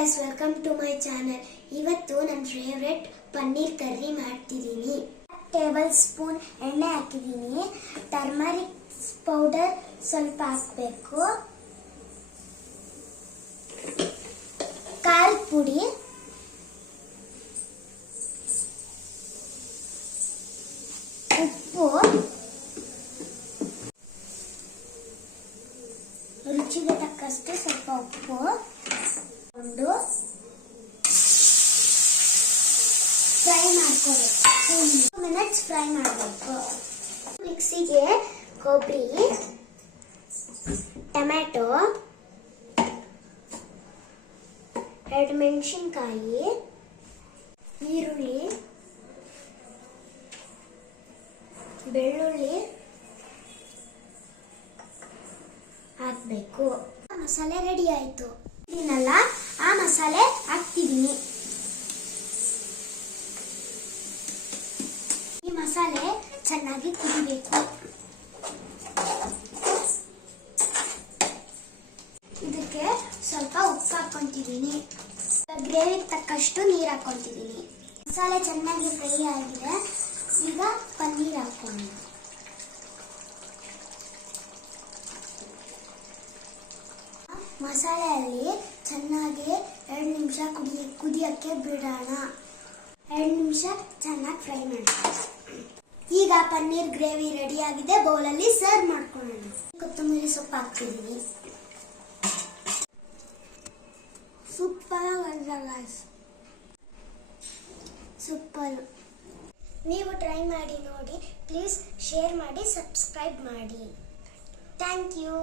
Guys welcome to my channel ಇವತ್ತು ನನ್ನ favourite paneer curry ಮಾಡ್ತಿದ್ದೀನಿ. ಟೇಬಲ್ ಸ್ಪೂನ್ ಎಣ್ಣೆ ಹಾಕಿದ್ದೀನಿ. ಟರ್ಮರಿಕ್ ಪೌಡರ್ ಸ್ವಲ್ಪ ಹಾಕಬೇಕು. ಖಾರದ ಪುಡಿ. ಉಪ್ಪು. ರುಚಿಗೆ ತಕ್ಕಷ್ಟು ಸ್ವಲ್ಪ ಉಪ್ಪು. ಫ್ರೈ ಮಾಡ್ಕೋಬೇಕು. ಟೂ ಮಿನಿಟ್ಸ್ ಫ್ರೈ ಮಾಡಬೇಕು. ಮಿಕ್ಸಿಗೆ ಕೊಬ್ಬರಿ ಟೊಮ್ಯಾಟೊ, ಎರಡು ಮೆಣಸಿನ್ಕಾಯಿ, ಈರುಳ್ಳಿ, ಬೆಳ್ಳುಳ್ಳಿ ಹಾಕ್ಬೇಕು. ಮಸಾಲೆ ರೆಡಿ ಆಯಿತು. ಇದನ್ನಲ್ಲ ಆ ಮಸಾಲೆ ಹಾಕ್ತಿದ್ದೀನಿ. ಮಸಾಲೆ ಚೆನ್ನಾಗಿ ಕುದಿಬೇಕು. ಇದಕ್ಕೆ ಸ್ವಲ್ಪ ಉಪ್ಪು ಹಾಕೊಂತಿದ್ದೀನಿ ಗ್ರೇವಿ ತಕ್ಕಷ್ಟು ನೀರು ಹಾಕೊಂತಿದ್ದೀನಿ ಮಸಾಲೆ ಚೆನ್ನಾಗಿ ಫ್ರೈ ಆಗಿದೆ. ಈಗ ಪನ್ನೀರ್ ಹಾಕೊಂಡು ಮಸಾಲೆಯಲ್ಲಿ ಚೆನ್ನಾಗಿ ಎರಡು ನಿಮಿಷ ಕುದಿ ಕುದಿಯೋಕ್ಕೆ ಬಿಡೋಣ. ಎರಡು ನಿಮಿಷ, ಚೆನ್ನಾಗಿ ಫ್ರೈ ಮಾಡ್ತೀನಿ ಈಗ ಪನ್ನೀರ್ ಗ್ರೇವಿ ರೆಡಿ ಆಗಿದೆ. ಬೌಲಲ್ಲಿ ಸರ್ವ್ ಮಾಡ್ಕೊಳ್ಳೋಣ. ಕೊತ್ತಂಬರಿ ಸೊಪ್ಪು ಹಾಕ್ತಿದ್ದೀನಿ ಸೂಪರ್ ಸೂಪರ್. ನೀವು ಟ್ರೈ ಮಾಡಿ ನೋಡಿ. ಪ್ಲೀಸ್ ಶೇರ್ ಮಾಡಿ ಸಬ್ಸ್ಕ್ರೈಬ್ ಮಾಡಿ. Thank you